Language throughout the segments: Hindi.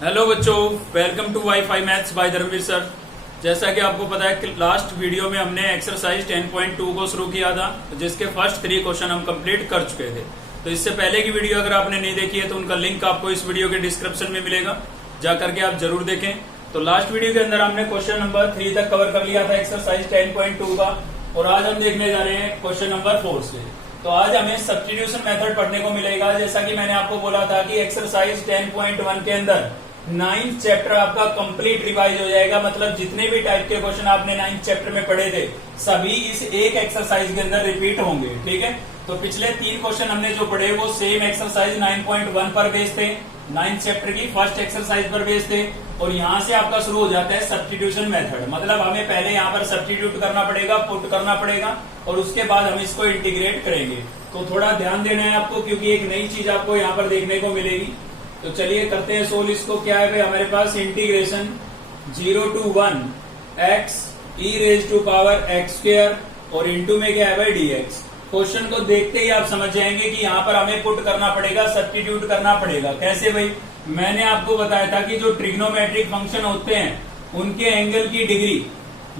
हेलो बच्चों, welcome to WiFi maths by Dharmveer sir. जैसा कि आपको पता है कि लास्ट वीडियो में हमने एक्सरसाइज 10.2 को शुरू किया था, जिसके फर्स्ट 3 क्वेश्चन हम कंप्लीट कर चुके थे। तो इससे पहले की वीडियो अगर आपने नहीं देखी है तो उनका लिंक आपको इस वीडियो के डिस्क्रिप्शन में मिलेगा, जा करके आप जरूर देखें। तो लास्ट वीडियो के अंदर हमने क्वेश्चन नंबर 3 तक कवर कर लिया था एक्सरसाइज 10.2 का, और आज हम देखने जा रहे हैं क्वेश्चन नंबर 4 से। तो आज हमें सब्स्टिट्यूशन मेथड पढ़ने को मिलेगा। जैसा कि मैंने आपको बोला था कि एक्सरसाइज 10.1 के अंदर 9th चैप्टर आपका कंप्लीट रिवाइज हो जाएगा, मतलब जितने भी टाइप के क्वेश्चन आपने 9th चैप्टर में पढ़े थे सभी इस एक एक्सरसाइज के अंदर रिपीट होंगे। ठीक है, तो पिछले 3 क्वेश्चन हमने जो पढ़े वो सेम एक्सरसाइज 9.1 पर बेस्ड थे, 9th चैप्टर की फर्स्ट एक्सरसाइज पर बेस्ड थे। और यहाँ से आपका शुरू हो जाता है सब्स्टिट्यूशन मेथड, मतलब हमें पहले यहाँ पर सब्स्टिट्यूट करना पड़ेगा, पुट करना पड़ेगा, और उसके बाद हम इसको इंटीग्रेट करेंगे। तो थोड़ा ध्यान देना है आपको, क्योंकि एक नई चीज आपको यहाँ पर देखने को मिलेगी। तो चलिए करते हैं सोल्व इसको। क्या है भाई, हमारे पास integration 0 to 1 x e raise to power x square और इंटू में क्या है भाई dx। क्वेश्चन को देखते ही आप समझ जाएंगे कि यहाँ पर हमें पुट करना पड़ेगा, सब्स्टिट्यूट करना पड़ेगा। कैसे भाई, मैंने आपको बताया था कि जो ट्रिग्नोमेट्रिक फंक्शन होते हैं उनके एंगल की डिग्री,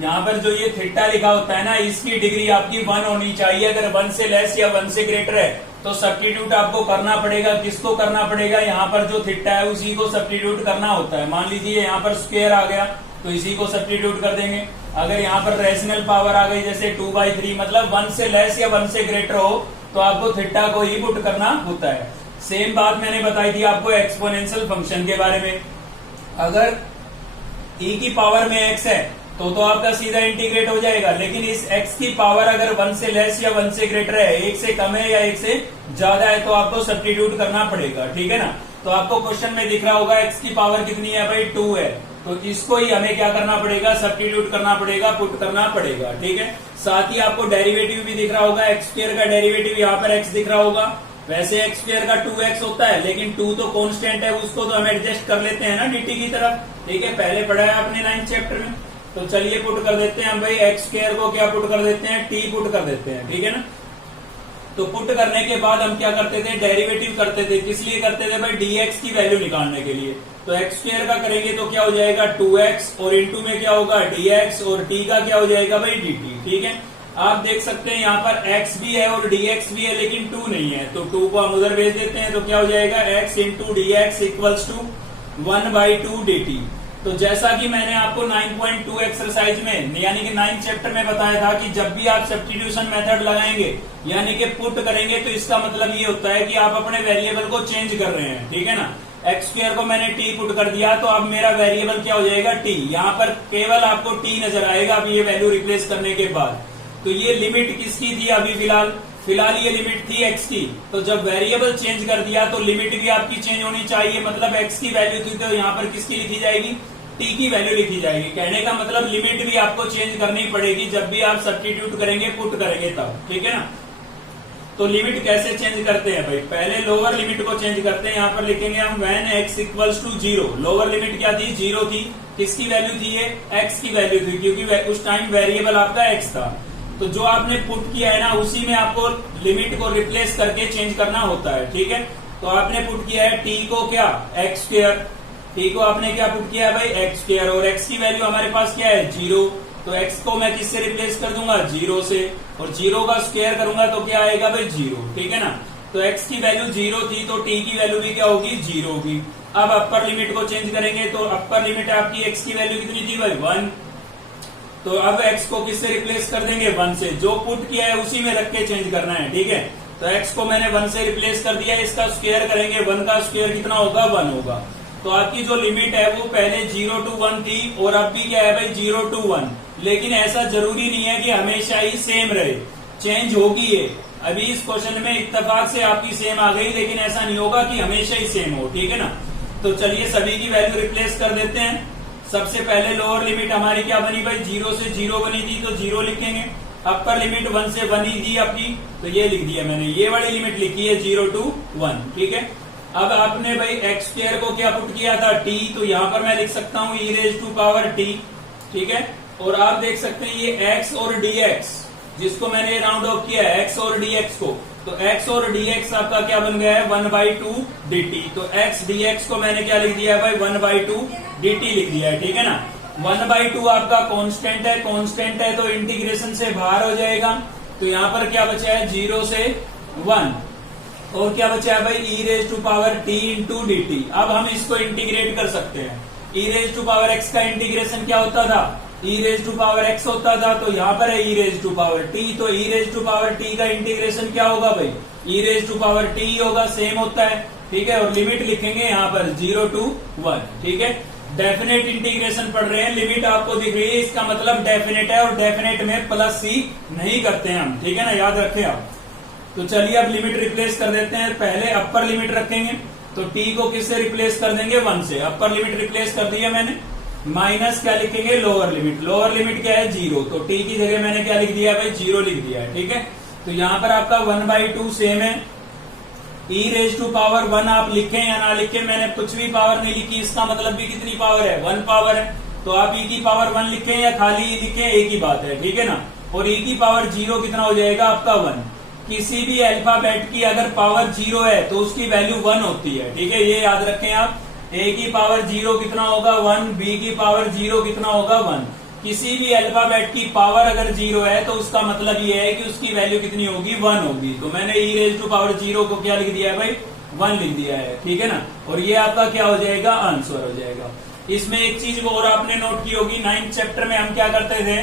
यहाँ पर जो ये थीटा लिखा होता है ना, इसकी डिग्री आपकी 1 होनी चाहिए। अगर 1 से लेस या 1 से ग्रेटर है तो सब्स्टिट्यूट आपको करना पड़ेगा। किसको करना पड़ेगा, यहाँ पर जो थीटा है उसी को सब्स्टिट्यूट करना होता है। मान लीजिए यहाँ पर स्क्वायर आ गया तो इसी को सब्स्टिट्यूट कर देंगे। अगर यहाँ पर रेशनल पावर आ गई जैसे 2/3, मतलब 1 से लेस या 1 से ग्रेटर हो तो आपको थीटा को ही पुट करना होता है। सेम बात मैंने बताई थी आपको एक्सपोनेंशियल फंक्शन के बारे में। अगर e की पावर में x है तो आपका सीधा इंटीग्रेट हो जाएगा, लेकिन इस x की पावर अगर 1 से लेस या 1 से ग्रेटर है, 1 से कम है या 1 से ज्यादा है, तो आपको सब्स्टिट्यूट करना पड़ेगा। ठीक है ना। तो आपको क्वेश्चन में दिख रहा होगा x की पावर कितनी है भाई, 2 है, तो इसको ही हमें क्या करना पड़ेगा, सब्स्टिट्यूट करना पड़ेगा, पुट करना पड़ेगा। ठीक है, साथ ही आपको डेरिवेटिव भी दिख रहा होगा, एक्स स्क्वायर का डेरिवेटिव यहाँ पर x दिख रहा होगा। वैसे एक्स स्क्वायर का 2x होता है, लेकिन 2 तो कांस्टेंट है, उसको तो हम एडजस्ट कर लेते हैं ना dt की तरफ। ठीक है, पहले पढ़ा है आपने 9th चैप्टर में। तो चलिए पुट कर देते हैं हम भाई, एक्स स्क्वायर को क्या पुट कर देते हैं, t पुट कर देते हैं। ठीक है ना। तो पुट करने के बाद हम क्या करते थे, डेरिवेटिव करते थे। किस लिए करते थे भाई, dx की वैल्यू निकालने के लिए। तो एक्स स्क्वायर का करेंगे तो क्या हो जाएगा 2x, और इंटू में क्या होगा dx, और t का क्या हो जाएगा भाई dt। ठीक है, आप देख सकते हैं यहाँ पर x भी है और dx भी है, लेकिन 2 नहीं है, तो 2 को हम उधर भेज देते हैं। तो क्या हो जाएगा x into dx equals to 1/2 dt। तो जैसा कि मैंने आपको 9.2 एक्सरसाइज में यानी कि 9th चैप्टर में बताया था कि जब भी आप सब्स्टिट्यूशन मेथड लगाएंगे यानी कि पुट करेंगे, तो इसका मतलब ये होता है कि आप अपने वेरिएबल को चेंज कर रहे हैं। ठीक है ना। एक्स स्क्वायर को मैंने t पुट कर दिया, तो अब मेरा वेरिएबल क्या हो जाएगा t। यहाँ पर केवल आपको t नजर आएगा अब ये वैल्यू रिप्लेस करने के बाद। तो ये लिमिट किसकी थी, अभी फिलहाल ये लिमिट थी x की। तो जब वेरिएबल चेंज कर दिया तो लिमिट भी आपकी चेंज होनी चाहिए, मतलब x की वैल्यू थी तो यहाँ पर किसकी लिखी जाएगी, t की वैल्यू लिखी जाएगी। कहने का मतलब लिमिट भी आपको चेंज करनी पड़ेगी जब भी आप सब्स्टिट्यूट करेंगे, पुट करेंगे तब। ठीक है ना। तो लिमिट कैसे चेंज करते हैं भाई, पहले लोअर लिमिट को चेंज करते हैं। यहाँ पर लिखेंगे हम when x equals to 0। Lower limit क्या थी, 0 थी। किसकी वैल्यू थी, ये x की वैल्यू थी, क्योंकि उस टाइम वेरिएबल आपका x था। तो जो आपने पुट किया है ना, उसी में आपको लिमिट को रिप्लेस करके चेंज करना होता है। ठीक है, तो आपने पुट किया है t को क्या, एक्स स्क्वायर। t को आपने क्या पुट किया है भाई, एक्स स्क्वायर, और x की वैल्यू हमारे पास क्या है 0। तो x को मैं किससे रिप्लेस कर दूंगा, 0 से, और 0 का स्क्वायर करूंगा तो क्या आएगा भाई 0। ठीक है ना। तो x की वैल्यू 0 थी तो t की वैल्यू भी क्या होगी, 0 होगी। अब अपर लिमिट को चेंज करेंगे, तो अपर लिमिट आपकी x की वैल्यू कितनी थी भाई, 1। तो अब x को किससे रिप्लेस कर देंगे, 1 से। जो पुट किया है उसी में रख के चेंज करना है। ठीक है, तो x को मैंने 1 से रिप्लेस कर दिया, इसका स्क्वायर करेंगे, 1 का स्क्वायर कितना होगा, 1 होगा। तो आपकी जो लिमिट है वो पहले 0 to 1 थी, और अब भी क्या है भाई 0 to 1। लेकिन ऐसा जरूरी नहीं है कि हमेशा ही सेम रहे, चेंज होगी ये। अभी इस क्वेश्चन में इत्तेफाक से आपकी सेम आ गई, लेकिन ऐसा नहीं होगा कि हमेशा ही सेम हो। ठीक है ना। तो चलिए सभी की वैल्यू रिप्लेस कर देते हैं। सबसे पहले लोअर लिमिट हमारी क्या बनी भाई, 0 से 0 बनी थी, तो 0 लिखेंगे। अपर लिमिट 1 से 1 ही थी आपकी, तो ये लिख दिया मैंने, ये वाली लिमिट लिखी है 0 to 1। ठीक है, अब आपने भाई एक्स स्क्वायर को क्या पुट किया था, t, तो यहाँ पर मैं लिख सकता हूँ e raise to power t। ठीक है, और आप देख सकते हैं ये x और dx, जिसको मैंने राउंड ऑफ किया है x और dx को, तो तो x और dx आपका क्या बन गया है 1/2 dt। तो x dx को मैंने क्या लिख दिया है भाई 1/2 dt लिख दिया है, ठीक है ना। 1/2 आपका कांस्टेंट है, कांस्टेंट है तो इंटीग्रेशन से बाहर हो जाएगा। तो यहाँ पर क्या बचा है 0 से 1 और क्या बचा है भाई e⁻t इंटू dt। अब हम इसको इंटीग्रेट कर सकते हैं। e⁻x का इंटीग्रेशन क्या होता था e⁻x होता था, तो यहाँ पर है e⁻t। तो e⁻t का इंटीग्रेशन क्या होगा भाई e⁻t होगा, सेम होता है, ठीक है। और लिमिट लिखेंगे यहाँ पर 0 to 1, ठीक है। डेफिनेट इंटीग्रेशन पढ़ रहे हैं, लिमिट आपको दिख रही है, इसका मतलब डेफिनेट है और डेफिनेट में प्लस सी नहीं करते हैं हम, ठीक है ना, याद रखें आप। तो चलिए अब लिमिट रिप्लेस कर देते हैं। पहले अपर लिमिट रखेंगे तो t को किससे रिप्लेस कर देंगे 1 से। अपर लिमिट रिप्लेस कर दिया मैंने, माइनस क्या लिखेंगे लोअर लिमिट। लोअर लिमिट क्या है 0, तो t की जगह मैंने क्या लिख दिया भाई 0 लिख दिया है, ठीक है। तो यहाँ पर आपका 1/2 सेम है। e⁻1 आप लिखें या ना लिखें, मैंने कुछ भी पावर नहीं लिखी, इसका मतलब भी कितनी पावर है 1 पावर है। तो आप e की पावर 1 लिखें या खाली e लिखें एक ही बात है, ठीक है ना। और e की पावर 0 कितना हो जाएगा आपका 1। किसी भी अल्फाबेट की अगर पावर 0 है तो उसकी वैल्यू 1 होती है, ठीक है, ये याद रखें आप। a की पावर 0 कितना होगा 1, b की पावर 0 कितना होगा 1। किसी भी अल्फाबेट की पावर अगर 0 है तो उसका मतलब ये है कि उसकी वैल्यू कितनी होगी 1 होगी। तो मैंने e⁻0 को क्या लिख दिया है भाई 1 लिख दिया है, ठीक है ना। और ये आपका क्या हो जाएगा आंसर हो जाएगा। इसमें एक चीज और आपने नोट की होगी, 9th चैप्टर में हम क्या करते थे,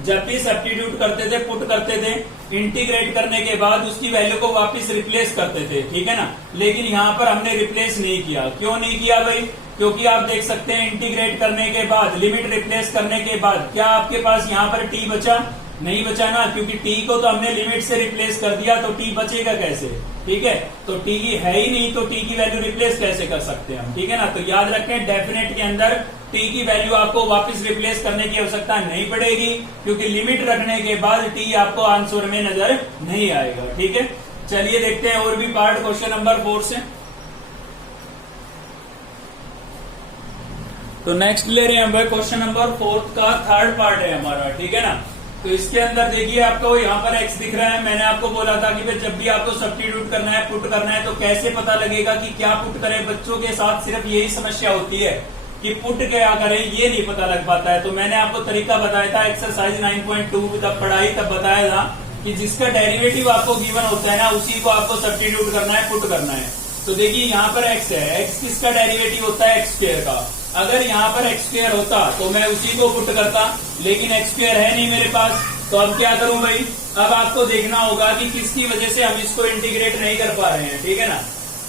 जब भी सब्स्टिट्यूट करते थे, पुट करते थे, इंटीग्रेट करने के बाद उसकी वैल्यू को वापस रिप्लेस करते थे, ठीक है ना। लेकिन यहाँ पर हमने रिप्लेस नहीं किया। क्यों नहीं किया भाई, क्योंकि आप देख सकते हैं इंटीग्रेट करने के बाद, लिमिट रिप्लेस करने के बाद क्या आपके पास यहाँ पर t बचा, नहीं बचा ना, क्योंकि t को तो हमने लिमिट से रिप्लेस कर दिया, तो t बचेगा कैसे, ठीक है। तो t है ही नहीं, तो t की वैल्यू रिप्लेस कैसे कर सकते हैं हम, ठीक है ना। तो याद रखें डेफिनेट के अंदर t की वैल्यू आपको वापस रिप्लेस करने की आवश्यकता नहीं पड़ेगी, क्योंकि लिमिट रखने के बाद t आपको आंसर में नजर नहीं आएगा, ठीक है। चलिए देखते हैं और भी पार्ट क्वेश्चन नंबर 4 से। तो नेक्स्ट ले रहे हैं हम क्वेश्चन नंबर 4 का थर्ड पार्ट है हमारा, ठीक है ना। तो इसके अंदर देखिए आपको यहाँ पर x दिख रहा है। मैंने आपको बोला था कि भाई जब भी आपको सब्स्टिट्यूट करना है, पुट करना है, तो कैसे पता लगेगा कि क्या पुट करें। बच्चों के साथ सिर्फ यही समस्या होती है कि पुट क्या करें ये नहीं पता लग पाता है। तो मैंने आपको तरीका बताया था, एक्सरसाइज 9.2 तब पढ़ाई तब बताया था कि जिसका डेरिवेटिव आपको गिवन होता है ना, उसी को आपको सब्स्टिट्यूट करना है, पुट करना है। तो देखिए यहाँ पर x है, x किसका डेरिवेटिव होता है x² का। अगर यहाँ पर x² होता तो मैं उसी को पुट करता, लेकिन x² है नहीं मेरे पास, तो अब क्या करूं भाई। अब आपको देखना होगा कि किसकी वजह से हम इसको इंटीग्रेट नहीं कर पा रहे हैं, ठीक है ना।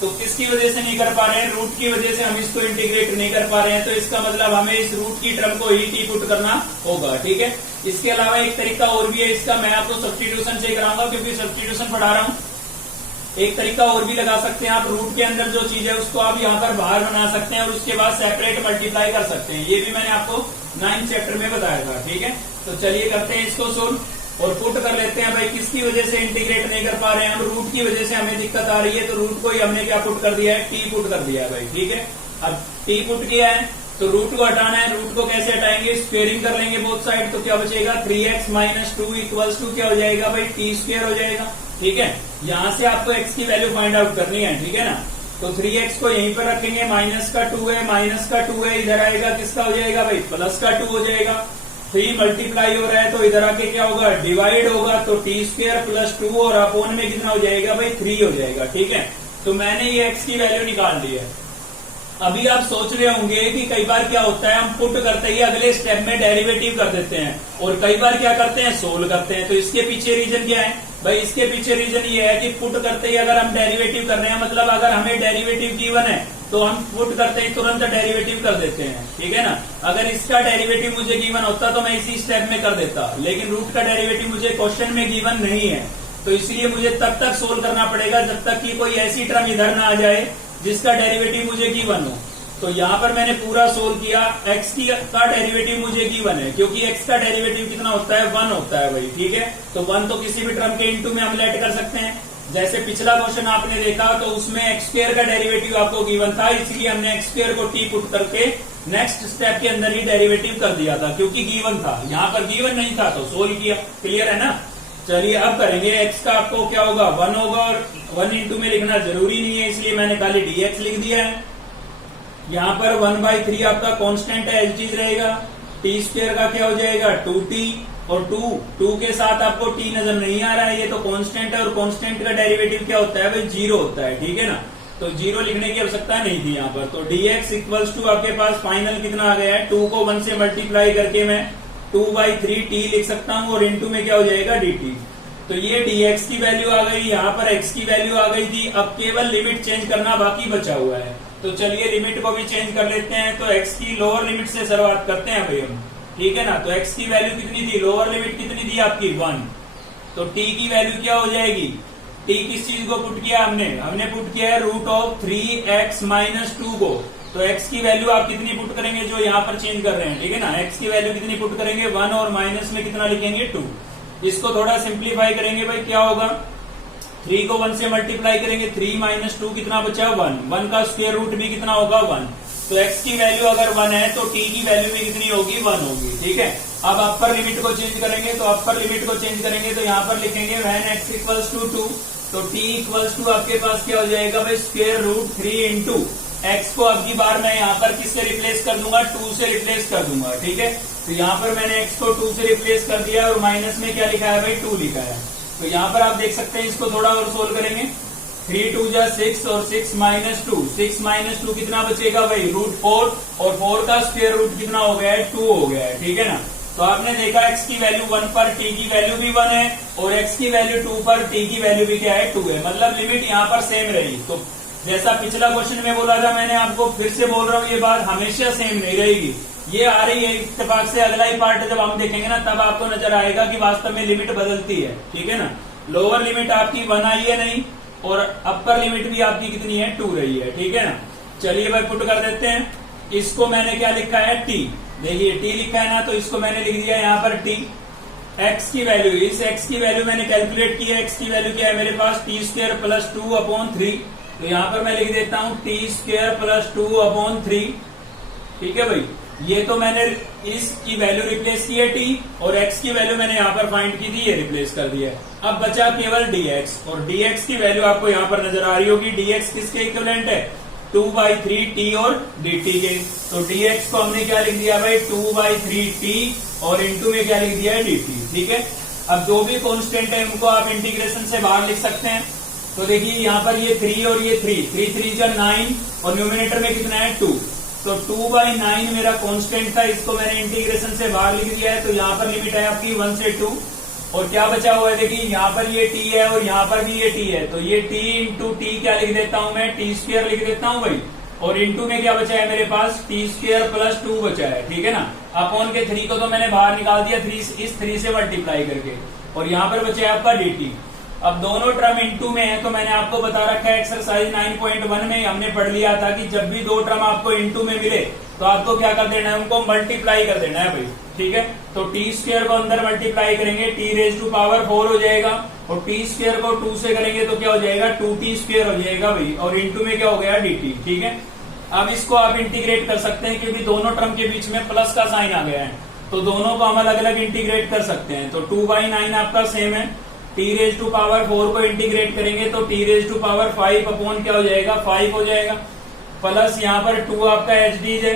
तो किसकी वजह से नहीं कर पा रहे हैं, रूट की वजह से हम इसको इंटीग्रेट नहीं कर पा रहे हैं। तो इसका मतलब हमें इस रूट की टर्म को ही t पुट करना होगा, ठीक है। इसके अलावा एक तरीका और भी है इसका, मैं आपको सब्स्टिट्यूशन से कराऊंगा क्योंकि सब्स्टिट्यूशन पढ़ा रहा हूँ। एक तरीका और भी लगा सकते हैं आप, रूट के अंदर जो चीज है उसको आप यहाँ पर बाहर बना सकते हैं और उसके बाद सेपरेट मल्टीप्लाई कर सकते हैं। ये भी मैंने आपको 9th चैप्टर में बताया था, ठीक है। तो चलिए करते हैं इसको सोल्व और पुट कर लेते हैं भाई किसकी वजह से इंटीग्रेट नहीं कर पा रहे हैं हम। रूट की वजह से हमें दिक्कत आ रही है, तो रूट को ही हमने क्या पुट कर दिया है, टी पुट कर दिया है भाई, ठीक है। अब टी पुट किया है तो रूट को हटाना है। रूट को कैसे हटाएंगे, स्क्वेयरिंग कर लेंगे बोथ साइड, तो क्या बचेगा 3x - 2 = क्या हो जाएगा भाई t² हो जाएगा, ठीक है। यहाँ से आपको x की वैल्यू फाइंड आउट करनी है, ठीक है ना। तो 3x को यहीं पर रखेंगे, -2 है, -2 है, इधर आएगा किसका हो जाएगा भाई +2 हो जाएगा। 3 मल्टीप्लाई हो रहा है तो इधर आके क्या होगा डिवाइड होगा, तो t² + 2 और अपोन में कितना हो जाएगा भाई 3 हो जाएगा, ठीक है। तो मैंने ये x की वैल्यू निकाल दी है। अभी आप सोच रहे होंगे कि कई बार क्या होता है, हम पुट करते ही अगले स्टेप में डेरिवेटिव कर देते हैं और कई बार क्या करते हैं सोल्व करते हैं। तो इसके पीछे रीजन क्या है भाई, इसके पीछे रीजन ये है कि पुट करते ही अगर हम डेरिवेटिव कर रहे हैं, मतलब अगर हमें डेरिवेटिव गिवन है तो हम पुट करते ही तुरंत डेरिवेटिव कर देते हैं, ठीक है ना। अगर इसका डेरिवेटिव मुझे गिवन होता तो मैं इसी स्टेप में कर देता, लेकिन रूट का डेरिवेटिव मुझे क्वेश्चन में गिवन नहीं है, तो इसलिए मुझे तब तक सोल्व करना पड़ेगा जब तक कि कोई ऐसी टर्म इधर ना आ जाए जिसका डेरिवेटिव मुझे गिवन हो। तो यहाँ पर मैंने पूरा सोल्व किया, x का डेरिवेटिव मुझे गिवन है, क्योंकि x का डेरिवेटिव कितना होता है 1 होता है भाई, ठीक है। तो 1 तो किसी भी टर्म के इनटू में हम लेट कर सकते हैं। जैसे पिछला क्वेश्चन आपने देखा तो उसमें x² का डेरिवेटिव आपको गिवन था, इसलिए हमने x² को t पुट करके नेक्स्ट स्टेप के अंदर ही डेरिवेटिव कर दिया था, क्योंकि गिवन था। यहाँ पर गिवन नहीं था तो सोल्व किया, क्लियर है ना। चलिए अब करेंगे x का आपको क्या होगा 1 होगा, और 1 इंटू में लिखना जरूरी नहीं है इसलिए मैंने खाली dx लिख दिया है। यहाँ पर 1/3 आपका कांस्टेंट है, एच डीज रहेगा। टी स्क्वायर का क्या हो जाएगा 2t, और 2 के साथ आपको t नजर नहीं आ रहा है, ये तो कांस्टेंट है, और कांस्टेंट का डेरिवेटिव क्या होता है भाई 0 होता है, ठीक है ना। तो 0 लिखने की आवश्यकता नहीं थी यहाँ पर। तो dx इक्वल्स टू आपके पास फाइनल कितना आ गया है, 2 को 1 से मल्टीप्लाई करके मैं 2/3t लिख सकता हूँ, और इंटू में क्या हो जाएगा dt। तो ये dx की वैल्यू आ गई, यहाँ पर x की वैल्यू आ गई थी। अब केवल लिमिट चेंज करना बाकी बचा हुआ है, तो चलिए लिमिट को भी चेंज कर लेते हैं। तो x की लोअर लिमिट से शुरुआत करते हैं भाई हम, ठीक है ना। तो x की वैल्यू कितनी थी, लोअर लिमिट कितनी थी आपकी 1, तो t की वैल्यू क्या हो जाएगी, t किस चीज को पुट किया हमने पुट किया है √3x-2 को। तो x की वैल्यू आप कितनी पुट करेंगे, जो यहाँ पर चेंज कर रहे हैं, ठीक है ना। x की वैल्यू कितनी पुट करेंगे 1, और माइनस में कितना लिखेंगे 2। इसको थोड़ा सिंप्लीफाई करेंगे भाई, क्या होगा 3 को 1 से मल्टीप्लाई करेंगे, 3 - 2 कितना बचा 1 का स्क्वायर रूट भी कितना होगा 1। तो x की वैल्यू अगर 1 है तो t की वैल्यू भी कितनी होगी 1 होगी, ठीक है। अब अपर लिमिट को चेंज करेंगे, तो अपर लिमिट को चेंज करेंगे तो यहाँ पर लिखेंगे when x = 2, तो t = आपके पास क्या हो जाएगा भाई √3 इंटू x को अब की बार मैं यहाँ पर किससे रिप्लेस कर दूंगा 2 से रिप्लेस कर दूंगा, ठीक है। तो यहाँ पर मैंने x को 2 से रिप्लेस कर दिया, और माइनस में क्या लिखा है भाई 2 लिखा है। तो यहाँ पर आप देख सकते हैं, इसको थोड़ा और सोल्व करेंगे, 3 2 जा 6, और 6 - 2, 6 - 2 कितना बचेगा भाई √4, और 4 का स्क्वायर रूट कितना हो गया है 2 हो गया है, ठीक है ना। तो आपने देखा x की वैल्यू 1 पर t की वैल्यू भी 1 है, और x की वैल्यू 2 पर t की वैल्यू भी क्या है 2 है, मतलब लिमिट यहाँ पर सेम रही। तो जैसा पिछला क्वेश्चन में बोला था मैंने आपको, फिर से बोल रहा हूँ, ये बात हमेशा सेम नहीं रहेगी, ये आ रही है इत्तेफाक से। अगला ही पार्ट जब हम देखेंगे ना, तब आपको नजर आएगा कि वास्तव में लिमिट बदलती है, ठीक है ना। लोअर लिमिट आपकी 1 आई है नहीं, और अपर लिमिट भी आपकी कितनी है 2 रही है, ठीक है ना। चलिए भाई पुट कर देते हैं। इसको मैंने क्या लिखा है t, देखिए t लिखा है ना, तो इसको मैंने लिख दिया यहाँ पर t। x की वैल्यू, इस x की वैल्यू मैंने कैलकुलेट की है, x की वैल्यू क्या है मेरे पास t² + 2/3। तो यहाँ पर मैं लिख देता हूँ t² + 2/3, ठीक है भाई। ये तो मैंने इसकी वैल्यू रिप्लेस की है t, और x की वैल्यू मैंने यहाँ पर फाइंड की थी, ये रिप्लेस कर दिया है। अब बचा केवल dx, और dx की वैल्यू आपको यहाँ पर नजर आ रही होगी। dx किसके इक्विवेलेंट है 2/3t और dt के। तो dx को हमने क्या लिख दिया भाई 2/3t, और इंटू में क्या लिख दिया है dt, ठीक है। अब जो भी कॉन्स्टेंट है उनको आप इंटीग्रेशन से बाहर लिख सकते हैं। तो देखिए यहाँ पर ये 3 और ये 3 3 जा 9, और न्यूमिनेटर में कितना है 2, तो 2/9 मेरा कांस्टेंट था, इसको मैंने इंटीग्रेशन से बाहर लिख दिया है। तो यहाँ पर लिमिट है आपकी 1 से 2, और क्या बचा हुआ है देखिए यहाँ पर ये t है, और यहाँ पर भी ये t है। तो ये t इंटू टी क्या लिख देता हूँ मैं t² लिख देता हूँ भाई, और इंटू में क्या बचा है मेरे पास t² + 2 बचा है, ठीक है ना। अपॉन के 3 को तो मैंने बाहर निकाल दिया, 3 से मल्टीप्लाई करके, और यहाँ पर बचा है आपका dt। अब दोनों टर्म इंटू में है, तो मैंने आपको बता रखा है एक्सरसाइज 9.1 में हमने पढ़ लिया था कि जब भी दो टर्म आपको इंटू में मिले तो आपको क्या कर देना है, उनको मल्टीप्लाई कर देना है भाई, ठीक है। तो t² को अंदर मल्टीप्लाई करेंगे, t⁴ हो जाएगा, और t² को 2 से करेंगे तो क्या हो जाएगा 2t² हो जाएगा भाई, और इंटू में क्या हो गया dt, ठीक है। अब इसको आप इंटीग्रेट कर सकते हैं, क्योंकि दोनों टर्म के बीच में प्लस का साइन आ गया है, तो दोनों को हम अलग अलग इंटीग्रेट कर सकते हैं। तो 2/9 आपका सेम है, t⁴ को इंटीग्रेट करेंगे तो t⁵ अपॉन क्या हो जाएगा 5 हो जाएगा, प्लस यहाँ पर 2 आपका एचडीज है।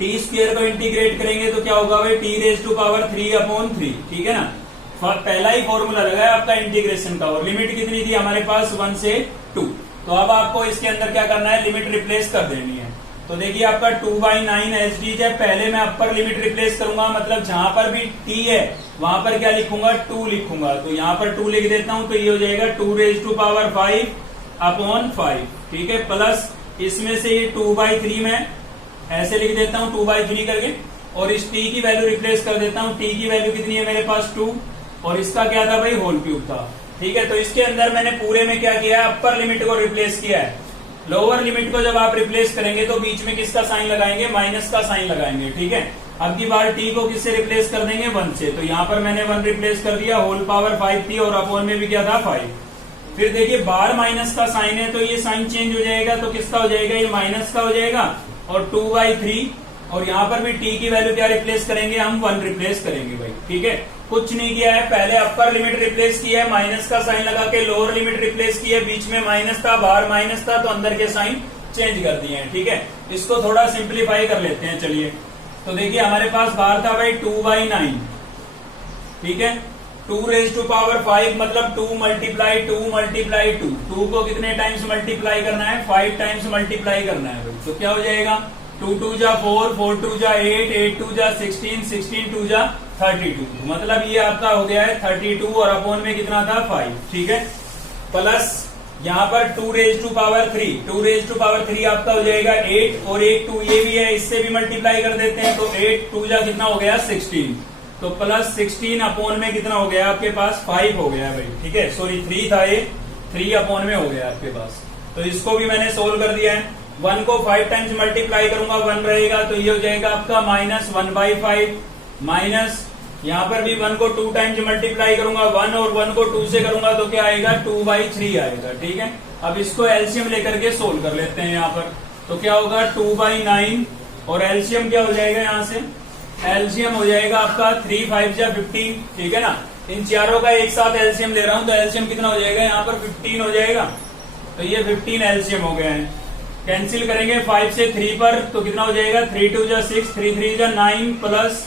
t² को इंटीग्रेट करेंगे तो क्या होगा भाई t⁵3/3, ठीक है ना। पहला ही फॉर्मूला लगा है आपका इंटीग्रेशन का, और लिमिट कितनी थी हमारे पास 1 से 2। तो अब आपको इसके अंदर क्या करना है, लिमिट रिप्लेस कर देनी है। तो देखिए आपका 2/9 एचडीज है, पहले मैं अपर लिमिट रिप्लेस करूंगा, मतलब जहां पर भी t है वहां पर क्या लिखूंगा 2 लिखूंगा। तो यहाँ पर 2 लिख देता हूं, तो ये हो जाएगा 2⁵5/5, ठीक है, प्लस इसमें से ये 2/3 में ऐसे लिख देता हूँ 2/3 करके, और इस t की वैल्यू रिप्लेस कर देता हूँ। t की वैल्यू कितनी है मेरे पास 2, और इसका क्या था भाई होल क्यूब था, ठीक है। तो इसके अंदर मैंने पूरे में क्या किया है, अपर लिमिट को रिप्लेस किया है। लोअर लिमिट को जब आप रिप्लेस करेंगे तो बीच में किसका साइन लगाएंगे, माइनस का साइन लगाएंगे, ठीक है। अब की बार t को किससे रिप्लेस कर देंगे 1 से, तो यहाँ पर मैंने 1 रिप्लेस कर दिया, होल पावर 5 थी, और अपॉन में भी क्या था 5। फिर देखिए बार माइनस का साइन है, तो ये साइन चेंज हो जाएगा, तो किसका हो जाएगा, ये माइनस का हो जाएगा, और 2/3, और यहाँ पर भी t की वैल्यू क्या रिप्लेस करेंगे हम 1 रिप्लेस करेंगे भाई, ठीक है। कुछ नहीं किया है, पहले अपर लिमिट रिप्लेस की है, माइनस का साइन लगा के लोअर लिमिट रिप्लेस की है, बीच में माइनस था, बाहर माइनस था, तो अंदर के साइन चेंज कर दिए हैं। ठीक है, इसको थोड़ा सिंप्लीफाई कर लेते हैं। चलिए, तो देखिए हमारे पास बाहर था भाई 2/9, ठीक है, 2⁵ मतलब 2 मल्टीप्लाई 2 मल्टीप्लाई 2, 2 को कितने टाइम्स मल्टीप्लाई करना है, 5 टाइम्स मल्टीप्लाई करना है भाई। तो क्या हो जाएगा, 2 2 जा 4, 4 2 जा 8, 8 2 जा 16, 16 2 जा 32, मतलब ये आपका हो गया है 32 और अपॉन में कितना था 5। ठीक है, प्लस यहाँ पर 2⁵3, 2⁵3 आपका हो जाएगा 8 और 1 2 ये भी है, इससे भी मल्टीप्लाई कर देते हैं, तो 8 2 जा कितना हो गया 16, तो प्लस 16 अपॉन में कितना हो गया आपके पास 5 हो गया भाई। ठीक है, सॉरी 3 था ये, 3 अपॉन में हो गया आपके पास। तो इसको भी मैंने सोल्व कर दिया है। 1 को 5 टाइम्स मल्टीप्लाई करूंगा 1 रहेगा, तो ये हो जाएगा आपका -1/5, माइनस यहाँ पर भी 1 को 2 टाइम्स मल्टीप्लाई करूंगा 1 और 1 को 2 से करूंगा तो क्या आएगा 2/3 आएगा। ठीक है, अब इसको एलसीएम लेकर के सोल्व कर लेते हैं यहाँ पर। तो क्या होगा 2/9 और एलसीएम क्या हो जाएगा, यहाँ से एलसीएम हो जाएगा आपका 3 5 जा 15। ठीक है ना, इन चारों का एक साथ एलसीएम ले रहा हूं तो एलसीएम कितना हो जाएगा, यहाँ पर 15 हो जाएगा, तो ये 15 एलसीएम हो गया है। कैंसिल करेंगे 5 से 3 पर, तो कितना हो जाएगा 3 2 जा 6, 3 3 जा 9 प्लस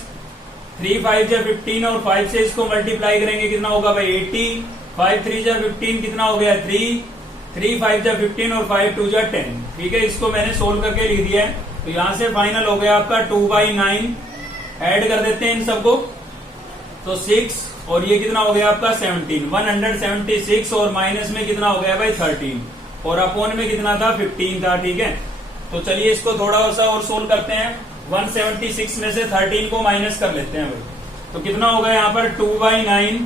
3 5 जा 15 और 5 से इसको मल्टीप्लाई करेंगे कितना होगा भाई 80, 5 3 जा 15 कितना हो गया 3, 3 5 जा 15 और 5 2 जा 10। ठीक है, इसको मैंने सोल्व करके लिख दिया है। तो यहाँ से फाइनल हो गया आपका 2/9, ऐड कर देते हैं इन सबको, तो 6 और ये कितना हो गया आपका 17, 176 और माइनस में कितना हो गया भाई 13 और अपॉन में कितना था 15 था। ठीक है, तो चलिए इसको थोड़ा सा और सोल्व करते हैं। 176 में से 13 को माइनस कर लेते हैं भाई, तो कितना होगा यहाँ पर 2/9,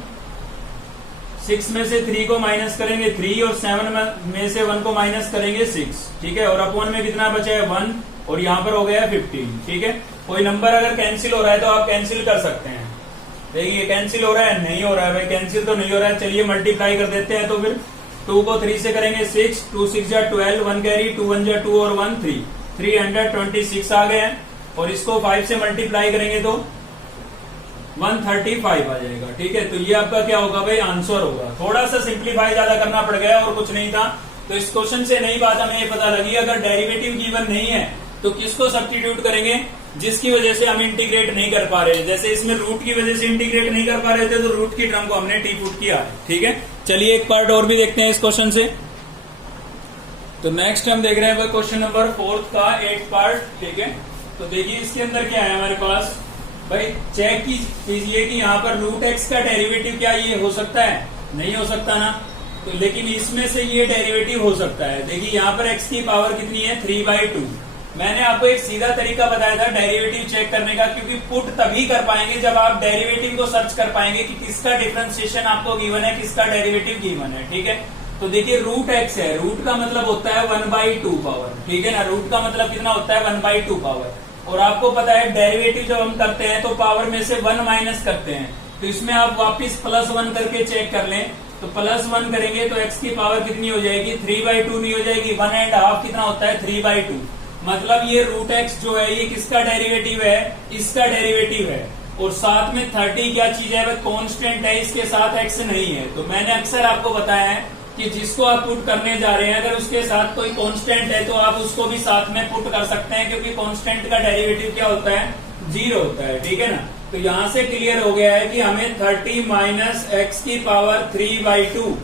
6 में से 3 को माइनस करेंगे 3 और 7 में से 1 को माइनस करेंगे 6। ठीक है, और अपॉन में कितना बचा है 1 और यहाँ पर हो गया 15। ठीक है, कोई नंबर अगर कैंसिल हो रहा है तो आप कैंसिल कर सकते हैं। देखिए कैंसिल हो रहा है, नहीं हो रहा है भाई, कैंसिल तो नहीं हो रहा है। चलिए मल्टीप्लाई कर देते हैं, तो फिर 2 को 3 से करेंगे 6, 2 6 जा 12, 1 कैरी, 2 1 जा 2 और 1 3, 326 आ गए हैं। और इसको 5 से मल्टीप्लाई करेंगे तो 135 आ जाएगा। ठीक है, तो ये आपका क्या होगा भाई आंसर होगा। थोड़ा सा सिंप्लीफाई ज्यादा करना पड़ गया और कुछ नहीं था। तो इस क्वेश्चन से नई बात हमें ये पता लगी, अगर डेरिवेटिव गिवन नहीं है तो किसको सब्स्टिट्यूट करेंगे, जिसकी वजह से हम इंटीग्रेट नहीं कर पा रहे। जैसे इसमें रूट की वजह से इंटीग्रेट नहीं कर पा रहे थे तो रूट की टर्म को हमने टी पुट किया है। ठीक है, चलिए एक पार्ट और भी देखते हैं इस क्वेश्चन से। तो नेक्स्ट हम देख रहे हैं क्वेश्चन नंबर 4 का 8 पार्ट। ठीक है, तो देखिए इसके अंदर क्या है हमारे पास भाई, चेक कीजिए कि यहाँ पर रूट एक्स का डेरिवेटिव क्या ये हो सकता है, नहीं हो सकता ना। तो लेकिन इसमें से ये डेरिवेटिव हो सकता है। देखिए यहाँ पर एक्स की पावर कितनी है 3/2। मैंने आपको एक सीधा तरीका बताया था डेरिवेटिव चेक करने का, क्योंकि पुट तभी कर पाएंगे जब आप डेरिवेटिव को सर्च कर पाएंगे कि किसका डिफरेंशिएशन आपको गिवन है, किसका डेरिवेटिव गिवन है। ठीक है, तो देखिए रूट एक्स है, रूट का मतलब होता है 1/2 पावर। ठीक है ना, रूट का मतलब कितना होता है 1/2 पावर। और आपको पता है डेरिवेटिव जब हम करते हैं तो पावर में से 1 माइनस करते हैं, तो इसमें आप वापिस +1 करके चेक कर लें। तो +1 करेंगे तो x की पावर कितनी हो जाएगी 3/2 नहीं हो जाएगी, 1.5 कितना होता है 3/2। मतलब ये रूट एक्स जो है ये किसका डेरिवेटिव है, इसका डेरिवेटिव है। और साथ में 30 क्या चीज है, कांस्टेंट है, इसके साथ x नहीं है। तो मैंने अक्सर आपको बताया है कि जिसको आप पुट करने जा रहे हैं अगर उसके साथ कोई कांस्टेंट है तो आप उसको भी साथ में पुट कर सकते हैं, क्योंकि कांस्टेंट का डेरिवेटिव क्या होता है 0 होता है। ठीक है ना, तो यहां से क्लियर हो गया है कि हमें 30 माइनस x की पावर 3/2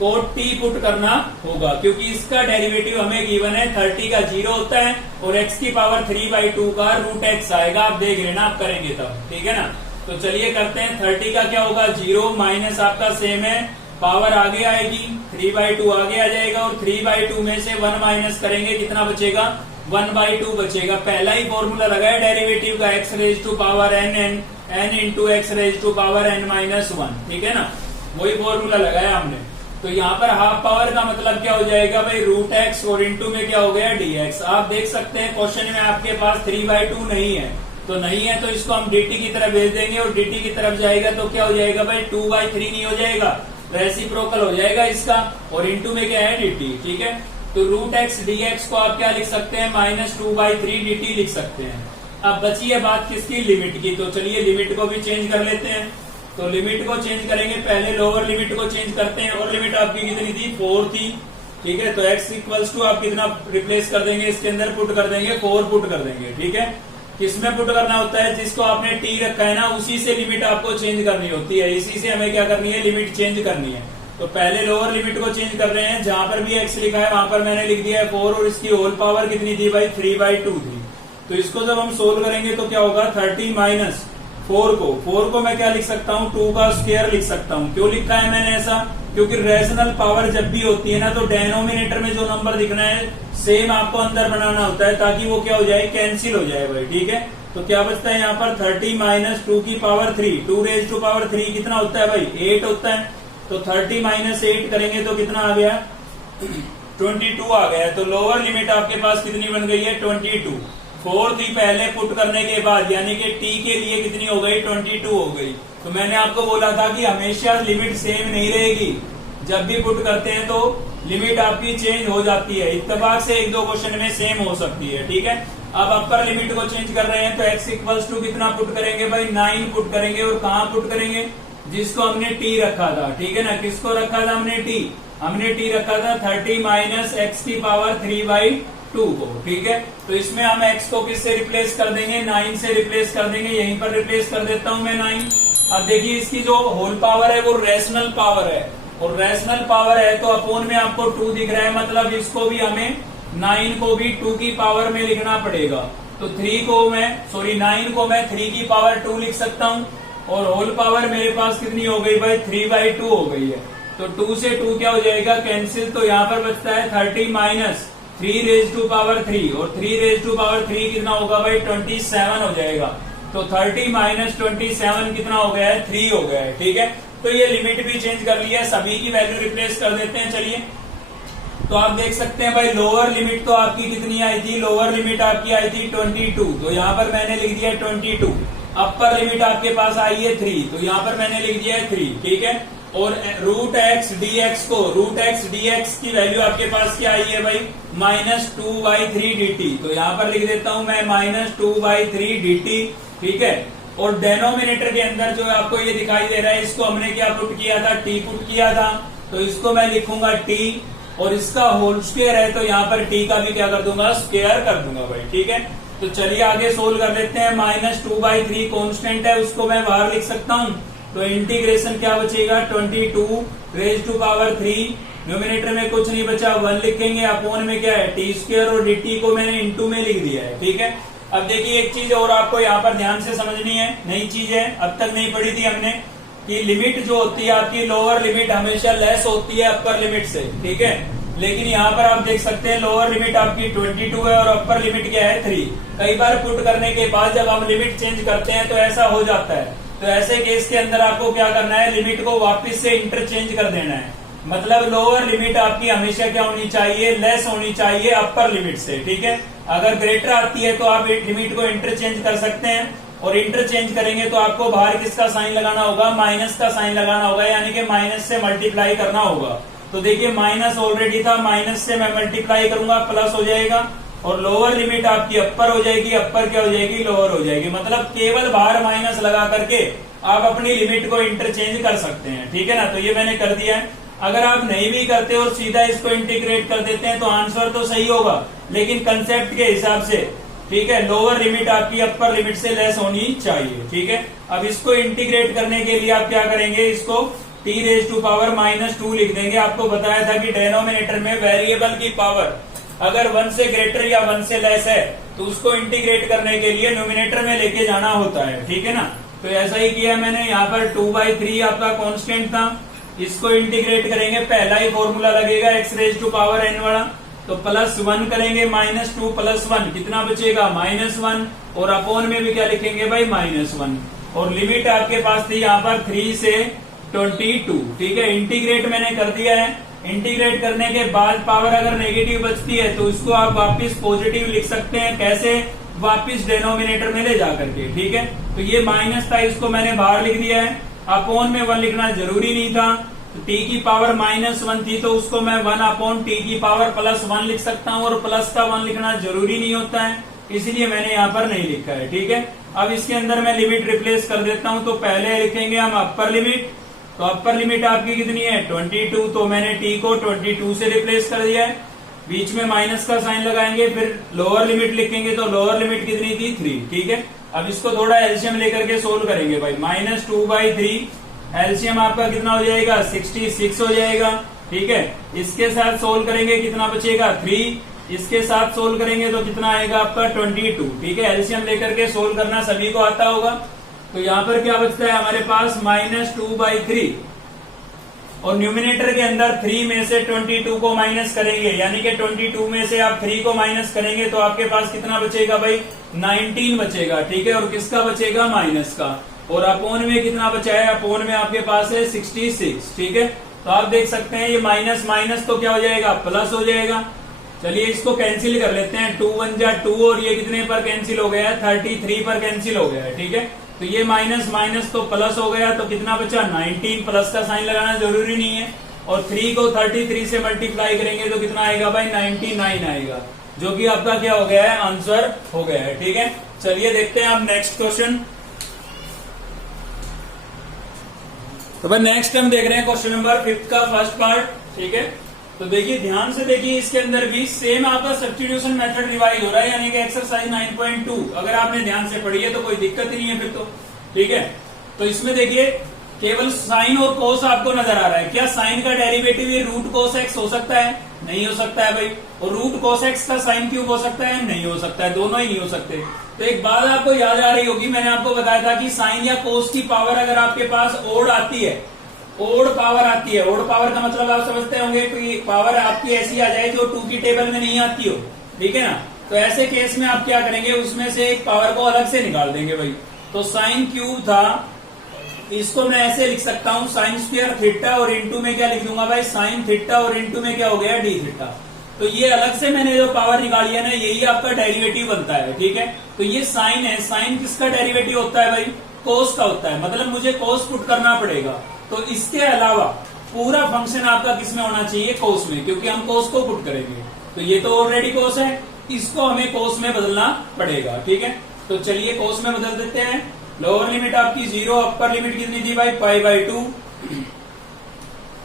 को t पुट करना होगा, क्योंकि इसका डेरिवेटिव हमें गिवन है 30 का 0 होता है और x की पावर 3/2 का रूट एक्स आएगा। आप देख रहे ना, आप करेंगे तब। ठीक है ना, तो चलिए करते हैं। 30 का क्या होगा 0 माइनस आपका सेम है, पावर आगे आएगी 3/2 आगे आ जाएगा और 3/2 में से 1 माइनस करेंगे कितना बचेगा 1/2 बचेगा। पहला ही फॉर्मूला लगाया डेरिवेटिव का x raise to power n into x raise to power n-1। ठीक है ना, वही फॉर्मूला लगाया हमने। तो यहाँ पर हाफ पावर का मतलब क्या हो जाएगा भाई रूट एक्स और इंटू में क्या हो गया dx। आप देख सकते हैं क्वेश्चन में आपके पास 3/2 नहीं है, तो नहीं है तो इसको हम dt की तरफ भेज देंगे और dt की तरफ जाएगा तो क्या हो जाएगा भाई 2/3 नहीं हो जाएगा, रेसिप्रोकल हो जाएगा इसका। और इंटू में क्या है dt। ठीक है, तो रूट एक्स dx को आप क्या लिख सकते हैं -2/3 dt लिख सकते हैं। अब बची है बात किसकी, लिमिट की। तो चलिए लिमिट को भी चेंज कर लेते हैं। तो लिमिट को चेंज करेंगे, पहले लोअर लिमिट को चेंज करते हैं। लोअर लिमिट आपकी कितनी थी, 4 थी, ठीक है। तो x इक्वल्स टू आप कितना रिप्लेस कर देंगे, इसके अंदर पुट कर देंगे, 4 पुट कर देंगे, ठीक है। किसमें पुट करना होता है, जिसको आपने t रखा है ना, उसी से लिमिट आपको चेंज करनी होती है, इसी से हमें क्या करनी है, लिमिट चेंज करनी है। तो पहले लोअर लिमिट को चेंज कर रहे हैं, जहां पर भी x लिखा है वहां पर मैंने लिख दिया है 4 और इसकी होल पावर कितनी थी भाई, 3/2 थी। तो इसको जब हम सोल्व करेंगे तो क्या होगा, 30 माइनस 4 को मैं क्या लिख सकता हूँ, 2 का स्क्वायर लिख सकता हूँ। क्यों लिखा है मैंने ऐसा, क्योंकि रेशनल पावर जब भी होती है ना, तो डेनोमिनेटर में जो नंबर दिखना है सेम आपको अंदर बनाना होता है, ताकि वो क्या हो जाए, कैंसिल हो जाए भाई, ठीक है। तो क्या बचता है यहाँ पर 30 माइनस 2 की पावर 3, 2 रेज टू पावर 3 कितना होता है भाई, 8 होता है। तो 30 माइनस 8 करेंगे तो कितना आ गया, 22 आ गया। तो लोअर लिमिट आपके पास कितनी बन गई है, 22। 4 थी पहले पुट करने के बाद, यानी कि t के लिए कितनी हो गई, 22 हो गई। तो मैंने आपको बोला था कि हमेशा लिमिट सेम नहीं रहेगी, जब भी पुट करते हैं तो लिमिट आपकी चेंज हो जाती है। इत्तेफाक से 1-2 क्वेश्चन में सेम हो सकती है, ठीक है। अब अपर लिमिट को चेंज कर रहे हैं, तो x इक्वल्स टू कितना पुट करेंगे भाई, 9 पुट करेंगे। और कहाँ पुट करेंगे, जिसको हमने t रखा था, ठीक है ना। किसको रखा था हमने t, हमने t रखा था 30 माइनस x की पावर 3/2 को, ठीक है। तो इसमें हम x को किससे रिप्लेस कर देंगे, 9 से रिप्लेस कर देंगे। यहीं पर रिप्लेस कर देता हूं मैं 9। अब देखिए इसकी जो होल पावर है वो रेशनल पावर है, और रेशनल पावर है तो अपोन में आपको 2 दिख रहा है, मतलब इसको भी हमें 9 को भी 2 की पावर में लिखना पड़ेगा। तो 9 को मैं 3 की पावर 2 लिख सकता हूँ, और होल पावर मेरे पास कितनी हो गई भाई, 3/2 हो गई है। तो 2 से 2 क्या हो जाएगा, कैंसिल। तो यहाँ पर बचता है 30 माइनस 3 रेज टू पावर 3, और 3 रेज टू पावर 3 कितना होगा भाई, 27 हो जाएगा। तो 30 माइनस 27 कितना हो गया है, 3 हो गया है, ठीक है। तो ये लिमिट भी चेंज कर लिया है, सभी की वैल्यू रिप्लेस कर देते हैं। चलिए, तो आप देख सकते हैं भाई लोअर लिमिट तो आपकी कितनी आई थी, लोअर लिमिट आपकी आई थी 22, तो यहाँ पर मैंने लिख दिया 22। अपर लिमिट आपके पास आई है 3, तो यहाँ पर मैंने लिख दिया है 3, ठीक है। और रूट एक्स डी एक्स की वैल्यू आपके पास क्या आई है भाई, -2/3 dt। तो यहाँ पर लिख देता हूं मैं -2/3 dt, ठीक है। और डेनोमिनेटर के अंदर जो आपको ये दिखाई दे रहा है, इसको हमने क्या पुट किया था, t पुट किया था। तो इसको मैं लिखूंगा t, और इसका होल स्क्वायर है तो यहाँ पर t का भी क्या कर दूंगा, स्क्वायर कर दूंगा भाई, ठीक है। तो चलिए आगे सोल्व कर लेते हैं। -2/3 कॉन्स्टेंट है, उसको मैं बाहर लिख सकता हूँ। तो इंटीग्रेशन क्या बचेगा, 22 रेज टू पावर 3, न्यूमिनेटर में कुछ नहीं बचा, 1 लिखेंगे। अपोन में क्या है, टी स्क्वायर, और dt को मैंने इंटू में लिख दिया है, ठीक है। अब देखिए एक चीज और आपको यहाँ पर ध्यान से समझनी है, नई चीज है, अब तक नहीं पढ़ी थी हमने, कि लिमिट जो होती है आपकी, लोअर लिमिट हमेशा लेस होती है अपर लिमिट से, ठीक है। लेकिन यहाँ पर आप देख सकते हैं लोअर लिमिट आपकी 22 है और अपर लिमिट क्या है 3। कई बार पुट करने के बाद जब हम लिमिट चेंज करते हैं तो ऐसा हो जाता है। तो ऐसे केस के अंदर आपको क्या करना है, लिमिट को वापस से इंटरचेंज कर देना है। मतलब लोअर लिमिट आपकी हमेशा क्या होनी चाहिए, लेस होनी चाहिए अपर लिमिट से, ठीक है। अगर ग्रेटर आती है तो आप लिमिट को इंटरचेंज कर सकते हैं, और इंटरचेंज करेंगे तो आपको बाहर किसका साइन लगाना होगा, माइनस का साइन लगाना होगा, यानी कि माइनस से मल्टीप्लाई करना होगा। तो देखिए माइनस ऑलरेडी था, माइनस से मैं मल्टीप्लाई करूंगा, प्लस हो जाएगा, और लोअर लिमिट आपकी अपर हो जाएगी, अपर क्या हो जाएगी, लोअर हो जाएगी। मतलब केवल बाहर माइनस लगा करके आप अपनी लिमिट को इंटरचेंज कर सकते हैं, ठीक है ना। तो ये मैंने कर दिया है। अगर आप नहीं भी करते और सीधा इसको इंटीग्रेट कर देते हैं तो आंसर तो सही होगा, लेकिन कंसेप्ट के हिसाब से, ठीक है, लोअर लिमिट आपकी अपर लिमिट से लेस होनी चाहिए, ठीक है। अब इसको इंटीग्रेट करने के लिए आप क्या करेंगे, इसको t रेज टू पावर -2 लिख देंगे। आपको बताया था कि डेनोमिनेटर में वेरिएबल की पावर अगर 1 से ग्रेटर या 1 से लेस है तो उसको इंटीग्रेट करने के लिए न्यूमिनेटर में लेके जाना होता है, ठीक है ना। तो ऐसा ही किया मैंने। यहाँ पर 2/3 आपका कांस्टेंट था, इसको इंटीग्रेट करेंगे, पहला ही फॉर्मूला लगेगा x raise to power n वाला। तो +1 करेंगे, -2 + 1 कितना बचेगा, -1, और अपोन में भी क्या लिखेंगे भाई, -1। और लिमिट आपके पास थी यहाँ पर 3 से 22, ठीक है। इंटीग्रेट मैंने कर दिया है। इंटीग्रेट करने के बाद पावर अगर नेगेटिव बचती है तो इसको आप वापस पॉजिटिव लिख सकते हैं। कैसे, वापस डेनोमिनेटर में ले जाकर के, ठीक है। तो ये माइनस था, इसको मैंने बाहर लिख दिया है। अपोन में 1 लिखना जरूरी नहीं था, तो t की पावर -1 थी तो उसको मैं 1/t की पावर +1 लिख सकता हूँ, और प्लस का 1 लिखना जरूरी नहीं होता है। इसलिए मैंने यहाँ पर नहीं लिखा है। ठीक है, अब इसके अंदर मैं लिमिट रिप्लेस कर देता हूं। तो पहले लिखेंगे हम अपर लिमिट, तो अपर लिमिट आपकी कितनी है 22, तो मैंने t को 22 से रिप्लेस कर दिया है। बीच में माइनस का साइन लगाएंगे, फिर लोअर लिमिट लिखेंगे, तो लोअर लिमिट कितनी थी 3। ठीक है, अब इसको थोड़ा एलसीएम लेकर के सोल्व करेंगे भाई। -2/3 एलसीएम आपका कितना हो जाएगा 66 हो जाएगा। ठीक है, इसके साथ सोल्व करेंगे कितना बचेगा 3, इसके साथ सोल्व करेंगे तो कितना आएगा आपका 22। ठीक है, एलसीएम लेकर के सोल्व करना सभी को आता होगा। तो यहाँ पर क्या बचता है हमारे पास -2/3, और न्यूमिनेटर के अंदर 3 में से 22 को माइनस करेंगे, यानी कि 22 में से आप 3 को माइनस करेंगे तो आपके पास कितना बचेगा भाई 19 बचेगा। ठीक है, और किसका बचेगा माइनस का, और अपोन में कितना बचा है, अपोन में आपके पास है 66। ठीक है, तो आप देख सकते हैं ये माइनस माइनस तो क्या हो जाएगा प्लस हो जाएगा। चलिए इसको कैंसिल कर लेते हैं, 2 1 जा 2, और ये कितने पर कैंसिल हो गया है 33 पर कैंसिल हो गया है। ठीक है, तो ये माइनस माइनस तो प्लस हो गया, तो कितना बचा 19, प्लस का साइन लगाना जरूरी नहीं है, और 3 को 33 से मल्टीप्लाई करेंगे तो कितना आएगा भाई 99 आएगा, जो कि आपका क्या हो गया है आंसर हो गया है। ठीक है, चलिए देखते हैं अब नेक्स्ट क्वेश्चन। तो भाई नेक्स्ट हम देख रहे हैं क्वेश्चन नंबर 5 का फर्स्ट पार्ट। ठीक है, तो देखिए ध्यान से देखिए, इसके अंदर भी सेम आपका सब्स्टिट्यूशन मेथड रिवाइज हो रहा है, यानी कि एक्सरसाइज 9.2 अगर आपने ध्यान से पढ़ी है तो कोई दिक्कत ही नहीं है फिर तो। ठीक है, तो इसमें देखिए केवल साइन और कोस आपको नजर आ रहा है। क्या साइन का डेरिवेटिव ये रूट कोस एक्स हो सकता है? नहीं हो सकता है भाई। और रूट कोस एक्स का साइन क्यूब हो सकता है? नहीं हो सकता है, दोनों ही नहीं हो सकते। तो एक बात आपको याद आ रही होगी, मैंने आपको बताया था कि साइन या कोस की पावर अगर आपके पास ओड आती है, ओड पावर आती है, ओड पावर का मतलब आप समझते होंगे कि पावर आपकी ऐसी आ जाए जो 2 की टेबल में नहीं आती हो। ठीक है ना, तो ऐसे केस में आप क्या करेंगे, उसमें से एक पावर को अलग से निकाल देंगे भाई। तो साइन क्यूब था, इसको मैं ऐसे लिख सकता हूं साइन स्क्वायर थीटा, और इंटू में क्या लिख दूंगा भाई साइन थीटा, और इंटू में क्या हो गया डी थीटा। तो ये अलग से मैंने जो पावर निकाली है ना, यही आपका डेरिवेटिव बनता है। ठीक है, तो ये साइन है, साइन किसका डेरिवेटिव होता है भाई कोस का होता है, मतलब मुझे कोस पुट करना पड़ेगा। तो इसके अलावा पूरा फंक्शन आपका किसमें होना चाहिए कोस में, क्योंकि हम कोस को पुट करेंगे। तो ये तो ऑलरेडी कोस है, इसको हमें कोस में बदलना पड़ेगा। ठीक है, तो चलिए कोस में बदल देते हैं। लोअर लिमिट आपकी 0, अपर लिमिट कितनी थी भाई π/2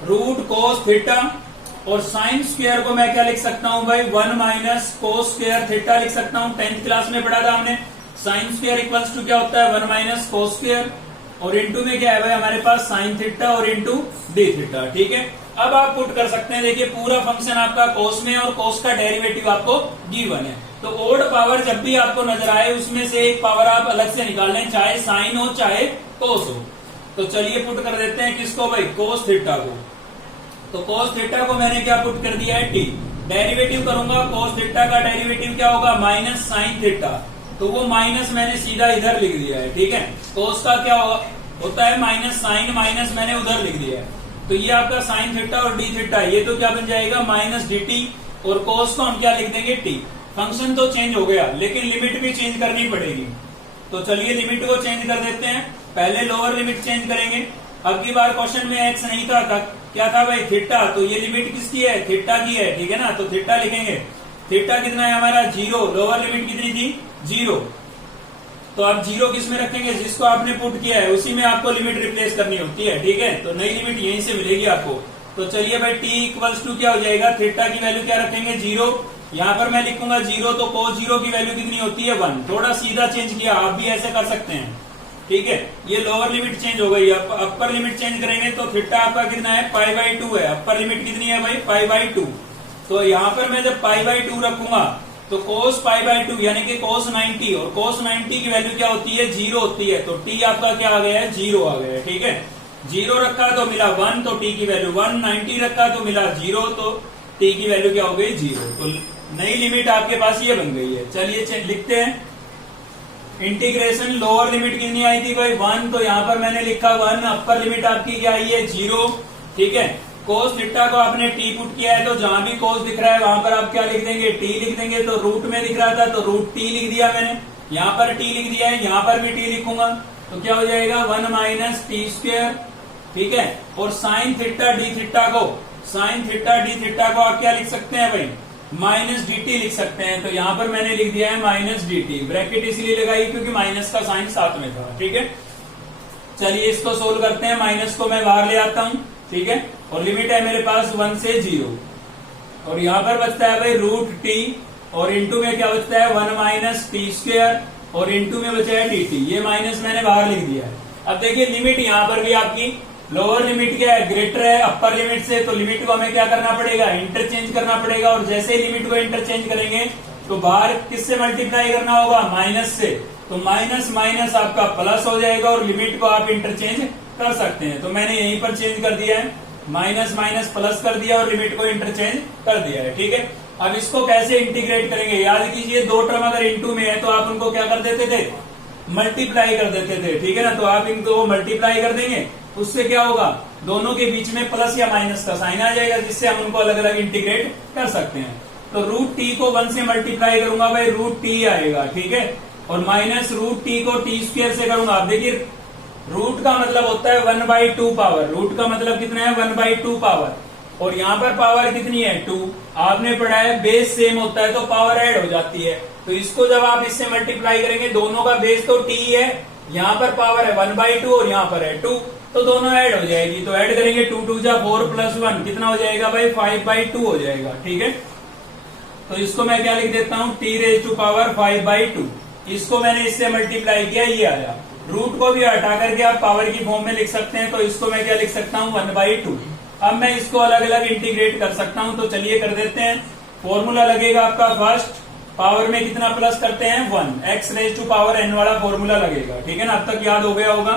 रूट कोस थीटा, और साइन स्क्वायर को मैं क्या लिख सकता हूं भाई 1 माइनस कोस स्क्वायर थीटा लिख सकता हूं। 10th क्लास में पढ़ा था हमने, साइन स्क्वायर इक्वल्स टू क्या होता है 1 माइनस कोस स्क्वायर, और इंटू में क्या है भाई हमारे पास साइन थीटा और इंटू डी थीटा। ठीक है, अब आप पुट कर सकते हैं। देखिए पूरा फंक्शन आपका कोस में, और कोस का डेरिवेटिव आपको गिवन है। तो ओड पावर जब भी आपको नजर आए उसमें से एक पावर आप अलग से निकाल लें, चाहे साइन हो चाहे कोस हो। तो चलिए पुट कर देते हैं किसको भाई कोस थीटा को। तो कोस थीटा को मैंने क्या पुट कर दिया है टी, डेरिवेटिव करूंगा कोस थीटा का डेरिवेटिव क्या होगा माइनस साइन थीटा, तो वो माइनस मैंने सीधा इधर लिख दिया है। ठीक है, कोस का क्या होता है माइनस साइन, माइनस मैंने उधर लिख दिया है। तो ये आपका साइन थीटा और डी थीटा, ये तो क्या बन जाएगा माइनस डी टी, और कोस को हम क्या लिख देंगे टी। फंक्शन तो चेंज हो गया, लेकिन लिमिट भी चेंज करनी पड़ेगी। तो चलिए लिमिट को चेंज कर देते हैं। पहले लोअर लिमिट चेंज करेंगे। अब की बार क्वेश्चन में एक्स नहीं था, क्या था भाई थीटा, तो ये लिमिट किसकी है थीटा की है। ठीक है ना, तो थीटा लिखेंगे। थीटा कितना है हमारा 0, लोअर लिमिट कितनी थी 0, तो आप 0 किस में रखेंगे जिसको आपने पुट किया है उसी में आपको लिमिट रिप्लेस करनी होती है। ठीक है, तो नई लिमिट यहीं से मिलेगी आपको। तो चलिए भाई t इक्वल्स टू क्या हो जाएगा, थीटा की वैल्यू क्या रखेंगे 0, यहाँ पर मैं लिखूंगा 0, तो cos 0 की वैल्यू कितनी होती है 1। थोड़ा सीधा चेंज किया, आप भी ऐसे कर सकते हैं। ठीक है, ये लोअर लिमिट चेंज हो गई। अपर लिमिट चेंज करेंगे तो थीटा आपका कितना है π/2 है, अपर लिमिट कितनी है भाई π/2। तो यहाँ पर मैं जब π/2 रखूंगा तो cos π/2 यानी कि cos 90, और cos 90 की वैल्यू क्या होती है 0 होती है। तो t आपका क्या आ गया है 0 आ गया है। ठीक है, 0 रखा तो मिला 1, तो t की वैल्यू 1, 90 रखा तो मिला 0, तो t की वैल्यू क्या हो गई 0। तो नई लिमिट आपके पास ये बन गई है। चलिए लिखते हैं इंटीग्रेशन। लोअर लिमिट कितनी आई थी भाई 1, तो यहाँ पर मैंने लिखा 1, अपर लिमिट आपकी क्या आई है 0। ठीक है, कोस थीटा को आपने टी पुट किया है, तो जहां भी कोस दिख रहा है वहां पर आप क्या लिख देंगे टी लिख देंगे। तो रूट में दिख रहा था तो रूट टी लिख दिया मैंने, यहाँ पर टी लिख दिया है, यहाँ पर भी टी लिखूंगा तो क्या हो जाएगा 1 माइनस टी स्क्वायर। ठीक है, और साइन थीटा डी थीटा को, साइन थीटा डी थीटा को आप क्या लिख सकते हैं भाई माइनस dt लिख सकते हैं। तो यहाँ पर मैंने लिख दिया है माइनस dt, ब्रैकेट इसलिए लगाई क्योंकि माइनस का साइन साथ में था। ठीक है, चलिए इसको सोल्व करते हैं। माइनस को मैं बाहर ले आता हूं, ठीक है, और लिमिट है मेरे पास 1 से 0, और यहाँ पर बचता है भाई रूट टी, और इंटू में क्या बचता है 1 माइनस टी स्क्वायर, और इंटू में बचा है dt। ये माइनस मैंने बाहर लिख दिया है। अब देखिए लिमिट यहाँ पर भी आपकी लोअर लिमिट क्या है, ग्रेटर है अपर लिमिट से, तो लिमिट को हमें क्या करना पड़ेगा, इंटरचेंज करना पड़ेगा। और जैसे ही लिमिट को इंटरचेंज करेंगे तो बाहर किससे मल्टीप्लाई करना होगा, माइनस से। तो माइनस माइनस आपका प्लस हो जाएगा, और लिमिट को आप इंटरचेंज कर सकते हैं। तो मैंने यहीं पर चेंज कर दिया है, माइनस माइनस प्लस कर दिया और लिमिट को इंटरचेंज कर दिया है। ठीक है, अब इसको कैसे इंटीग्रेट करेंगे, याद कीजिए दो टर्म अगर इंटू में है तो आप उनको क्या कर देते थे, मल्टीप्लाई कर देते थे। ठीक है ना, तो आप इनको मल्टीप्लाई कर देंगे, उससे क्या होगा, दोनों के बीच में प्लस या माइनस का साइन आ जाएगा, जिससे हम उनको अलग अलग इंटीग्रेट कर सकते हैं। तो रूट टी को 1 से मल्टीप्लाई करूंगा भाई, रूट टी आएगा। ठीक है, और माइनस रूट टी को टी स्क्वायर से करूंगा। आप देखिए रूट का मतलब होता है 1/2 पावर, रूट का मतलब कितना है 1/2 पावर, और यहाँ पर पावर कितनी है 2। आपने पढ़ा है बेस सेम होता है तो पावर ऐड हो जाती है। तो इसको जब आप इससे मल्टीप्लाई करेंगे, दोनों का बेस तो टी है, यहाँ पर पावर है 1/2 और यहाँ पर है 2, तो दोनों ऐड हो जाएगी। तो ऐड करेंगे 2 2 जा 4 + 1 कितना हो जाएगा भाई 5/2 हो जाएगा। ठीक है, तो इसको मैं क्या लिख देता हूँ t⁵ 5/2। इसको मैंने इससे मल्टीप्लाई किया, ये आया। रूट को भी हटा करके आप पावर की फॉर्म में लिख सकते हैं, तो इसको मैं क्या लिख सकता हूँ 1/2। अब मैं इसको अलग अलग इंटीग्रेट कर सकता हूँ, तो चलिए कर देते हैं। फॉर्मूला लगेगा आपका फर्स्ट, पावर में कितना प्लस करते हैं 1, x⁴n वाला फॉर्मूला लगेगा। ठीक है ना, अब तक याद हो गया होगा।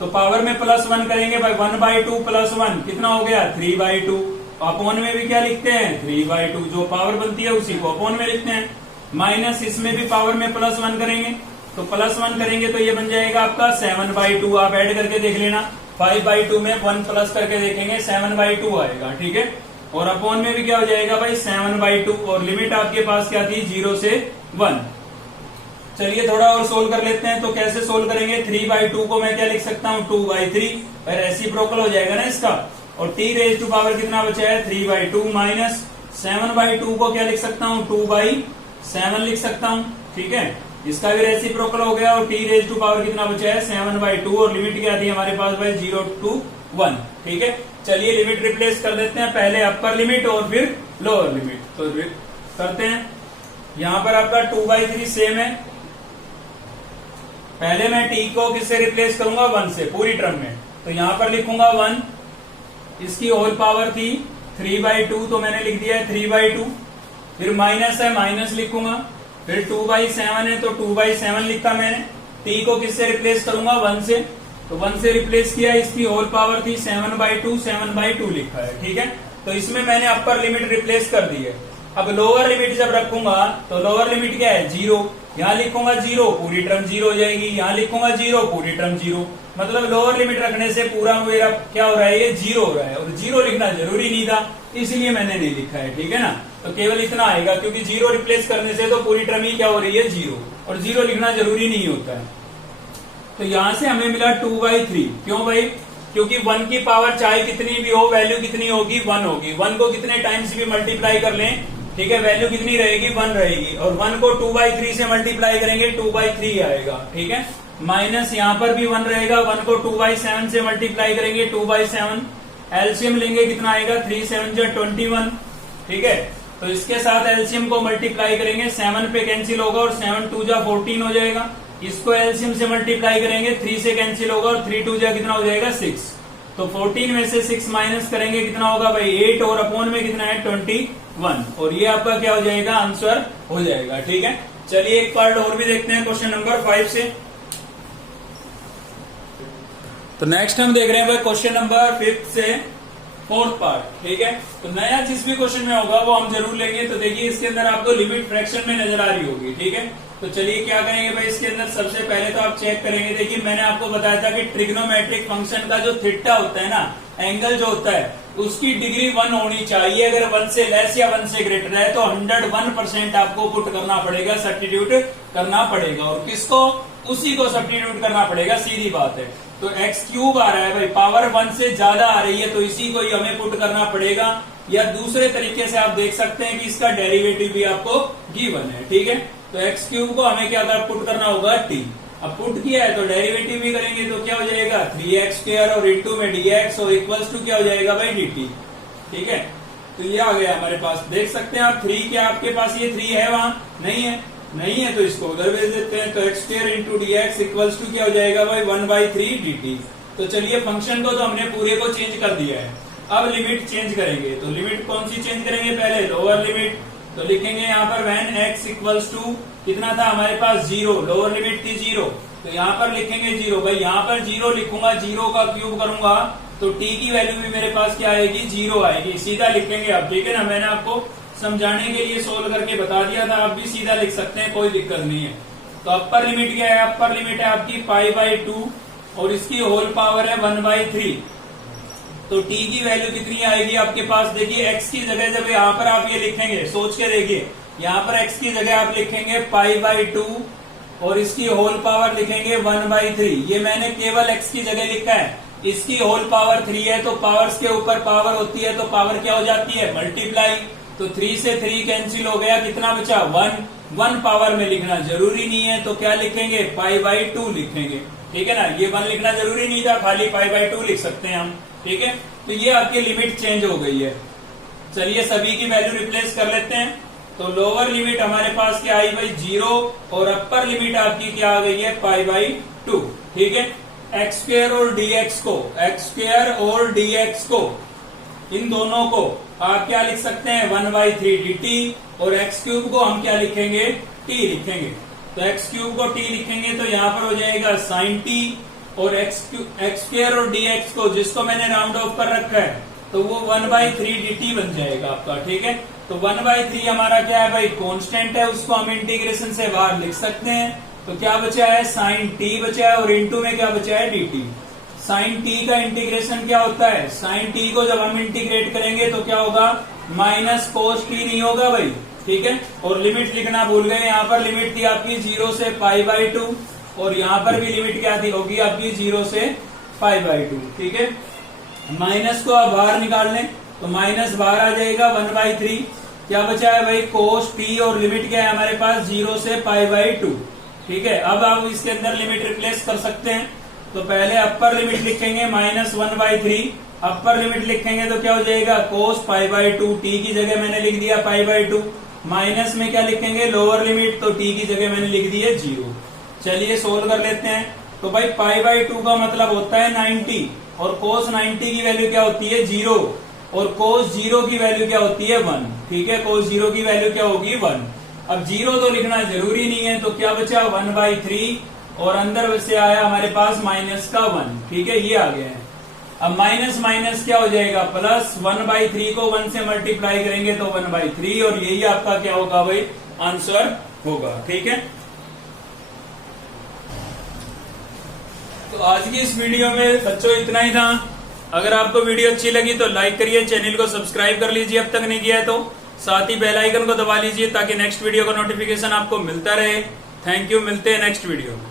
तो पावर में +1 करेंगे भाई, 1/2 + 1 कितना हो गया 3/2। अपॉन में भी क्या लिखते हैं 3/2, जो पावर बनती है उसी को अपॉन में लिखते हैं। माइनस इसमें भी पावर में +1 करेंगे, तो +1 करेंगे तो ये बन जाएगा आपका 7/2। आप ऐड करके देख लेना, 5/2 में 1 प्लस करके देखेंगे 7/2 आएगा। ठीक है, और अपॉन में भी क्या हो जाएगा भाई 7/2, और लिमिट आपके पास क्या थी 0 से 1। चलिए थोड़ा और सोल्व कर लेते हैं। तो कैसे सोल्व करेंगे, 3/2 को मैं क्या लिख सकता हूँ 2/3, फिर रेसिप्रोकल हो जाएगा ना इसका। और t⁵ कितना बचा है 3/2 माइनस 7/2 को क्या लिख सकता हूँ 2/7 लिख सकता हूँ। ठीक है, इसका भी रेसिप्रोकल हो गया, और t⁵ कितना बचा है 7/2, और लिमिट क्या थी हमारे पास भाई 0 to 1। ठीक है, चलिए लिमिट रिप्लेस कर देते हैं, पहले अपर लिमिट और फिर लोअर लिमिट। तो करते हैं, यहाँ पर आपका 2/3 सेम है। पहले मैं t को किससे रिप्लेस करूंगा 1 से, पूरी टर्म में। तो यहाँ पर लिखूंगा 1, इसकी होल पावर थी 3/2, तो मैंने लिख दिया है 3/2। फिर माइनस है, माइनस लिखूंगा, फिर 2/7 है तो 2/7 लिखा मैंने। t को किससे रिप्लेस करूंगा 1 से, तो 1 से रिप्लेस किया, इसकी होल पावर थी 7/2, 7/2 लिखा है। ठीक है, तो इसमें मैंने अपर लिमिट रिप्लेस कर दी है। अब लोअर लिमिट जब रखूंगा तो लोअर लिमिट क्या है 0, यहाँ लिखूंगा 0, पूरी टर्म 0 हो जाएगी, यहाँ लिखूंगा 0, पूरी टर्म 0। मतलब लोअर लिमिट रखने से पूरा मेरा क्या हो रहा है, ये 0 हो रहा है, और 0 लिखना जरूरी नहीं था, इसलिए मैंने नहीं लिखा है। ठीक है ना, तो केवल इतना आएगा, क्योंकि 0 रिप्लेस करने से तो पूरी टर्म ही क्या हो रही है 0, और 0 लिखना जरूरी नहीं होता है। तो यहाँ से हमें मिला 2/3। क्यों भाई, क्योंकि 1 की पावर चाहे कितनी भी हो, वैल्यू कितनी होगी 1 होगी। 1 को कितने टाइम्स भी मल्टीप्लाई कर लें, ठीक है, वैल्यू कितनी रहेगी 1 रहेगी, और 1 को 2/3 से मल्टीप्लाई करेंगे 2/3 आएगा। ठीक है, माइनस यहाँ पर भी 1 रहेगा, 1 को 2/7 से मल्टीप्लाई करेंगे 2/7। एलसीएम लेंगे कितना आएगा 3 7 जा 21। ठीक है, तो इसके साथ एलसीएम को मल्टीप्लाई करेंगे, 7 पे कैंसिल होगा और 7 2 जा 14 हो जाएगा। इसको एलसीएम से मल्टीप्लाई करेंगे, 3 से कैंसिल होगा और 3 2 जा कितना हो जाएगा 6। तो 14 में से 6 माइनस करेंगे कितना होगा भाई 8, और अपॉन में कितना है 21, और ये आपका क्या हो जाएगा आंसर हो जाएगा। ठीक है, चलिए एक पार्ट और भी देखते हैं क्वेश्चन नंबर 5 से। तो नेक्स्ट हम देख रहे हैं भाई क्वेश्चन नंबर 5 से 4th पार्ट। ठीक है, तो नया जिस भी क्वेश्चन में होगा वो हम जरूर लेंगे। तो देखिए इसके अंदर आपको लिमिट फ्रैक्शन में नजर आ रही होगी। ठीक है, तो चलिए क्या करेंगे भाई, इसके अंदर सबसे पहले तो आप चेक करेंगे। देखिए मैंने आपको बताया था कि ट्रिग्नोमेट्रिक फंक्शन का जो थीटा होता है ना, एंगल जो होता है, उसकी डिग्री 1 होनी चाहिए। अगर 1 से लेस या 1 से ग्रेटर है तो 101% आपको पुट करना पड़ेगा, सब्स्टिट्यूट करना पड़ेगा। और किसको, उसी को सब्स्टिट्यूट करना पड़ेगा, सीधी बात है। तो एक्स क्यूब आ रहा है भाई, पावर 1 से ज्यादा आ रही है, तो इसी को ही हमें पुट करना पड़ेगा। या दूसरे तरीके से आप देख सकते हैं कि इसका डेरिवेटिव भी आपको गिवन है, ठीक है। तो एक्स क्यूब को हमें क्या पुट करना होगा, टी। अब पुट किया है तो डेरिवेटिव भी करेंगे तो क्या हो जाएगा 3x² और इंटू में dx और इक्वल्स टू क्या हो जाएगा भाई dt, ठीक है। तो ये आ गया हमारे पास, देख सकते हैं आप 3, क्या आपके पास ये 3 है, वहां नहीं है तो इसको उधर भेज देते हैं। तो x² into dx equals to क्या हो जाएगा भाई 1/3 dt। तो चलिए फंक्शन को तो हमने पूरे को चेंज कर दिया है, अब लिमिट चेंज करेंगे। तो लिमिट कौन सी चेंज करेंगे, पहले लोअर लिमिट। तो लिखेंगे यहाँ पर when x इक्वल्स टू कितना था हमारे पास 0, लोअर लिमिट थी 0, तो यहाँ पर लिखेंगे 0। भाई यहाँ पर 0 लिखूंगा, 0 का क्यूब करूंगा तो t की वैल्यू भी मेरे पास क्या आएगी, 0 आएगी। सीधा लिखेंगे आप, ठीक है ना, मैंने आपको समझाने के लिए सोल्व करके बता दिया था, आप भी सीधा लिख सकते हैं, कोई दिक्कत नहीं है। तो अपर लिमिट क्या है, अपर लिमिट है आपकी π/2 और इसकी होल पावर है 1/3। तो t की वैल्यू कितनी आएगी आपके पास, देखिए x की जगह जब यहाँ पर आप ये लिखेंगे, सोच के देखिए, यहाँ पर x की जगह आप लिखेंगे π/2 और इसकी होल पावर लिखेंगे 1/3। ये मैंने केवल x की जगह लिखा है, इसकी होल पावर 3 है, तो पावर्स के ऊपर पावर होती है तो पावर क्या हो जाती है, मल्टीप्लाई। तो 3 से 3 कैंसिल हो गया, कितना बचा 1 पावर में लिखना जरूरी नहीं है, तो क्या लिखेंगे π/2 लिखेंगे, ठीक है ना। ये 1 लिखना जरूरी नहीं था, खाली π/2 लिख सकते हैं हम, ठीक है। तो ये आपकी लिमिट चेंज हो गई है। चलिए सभी की वैल्यू रिप्लेस कर लेते हैं। तो लोअर लिमिट हमारे पास क्या आई भाई 0 और अपर लिमिट आपकी क्या आ गई है π/2, ठीक है। x² और dx को इन दोनों को आप क्या लिख सकते हैं 1/3 dt और x³ को हम क्या लिखेंगे, t लिखेंगे। तो x³ को t लिखेंगे तो यहाँ पर हो जाएगा sin t और x² और dx को जिसको मैंने राउंड ऑफ कर रखा है तो वो 1/3 dt बन जाएगा आपका, ठीक है। तो 1/3 हमारा क्या है भाई कांस्टेंट है, उसको हम इंटीग्रेशन से बाहर लिख सकते हैं। तो क्या बचा है sin t बचा है और इनटू में क्या बचा है dt। sin t का इंटीग्रेशन क्या होता है, sin t को जब हम इंटीग्रेट करेंगे तो क्या होगा माइनस cos t नहीं होगा भाई, ठीक है। और लिमिट लिखना भूल गए, यहाँ पर लिमिट थी आपकी 0 से π/2 और यहाँ पर भी लिमिट क्या थी, होगी आपकी 0 से π/2, ठीक है। माइनस को आप बाहर निकाल लें तो माइनस बाहर आ जाएगा 1/3, क्या बचा है भाई cos t और लिमिट क्या है हमारे पास 0 से π/2, ठीक है। अब आप इसके अंदर लिमिट रिप्लेस कर सकते हैं। तो पहले अपर लिमिट लिखेंगे -1/3, अपर लिमिट लिखेंगे तो क्या हो जाएगा cos π/2, t की जगह मैंने लिख दिया π/2, माइनस में क्या लिखेंगे लोअर लिमिट, तो t की जगह मैंने लिख दिया 0। चलिए सोल्व कर लेते हैं। तो भाई π/2 का मतलब होता है 90 और cos 90 की वैल्यू क्या होती है 0 और cos 0 की वैल्यू क्या होती है 1, ठीक है। cos 0 की वैल्यू क्या होगी 1। अब 0 तो लिखना जरूरी नहीं है, तो क्या बचा 1/3 और अंदर से आया हमारे पास माइनस का 1, ठीक है, ये आ गया है। अब माइनस माइनस क्या हो जाएगा प्लस, 1/3 को 1 से मल्टीप्लाई करेंगे तो 1/3 और यही आपका क्या होगा भाई आंसर होगा, ठीक है। तो आज की इस वीडियो में बच्चों इतना ही था। अगर आपको वीडियो अच्छी लगी तो लाइक करिए, चैनल को सब्सक्राइब कर लीजिए अब तक नहीं किया है तो, साथ ही बेल आइकन को दबा लीजिए ताकि नेक्स्ट वीडियो का नोटिफिकेशन आपको मिलता रहे। थैंक यू, मिलते हैं नेक्स्ट वीडियो में।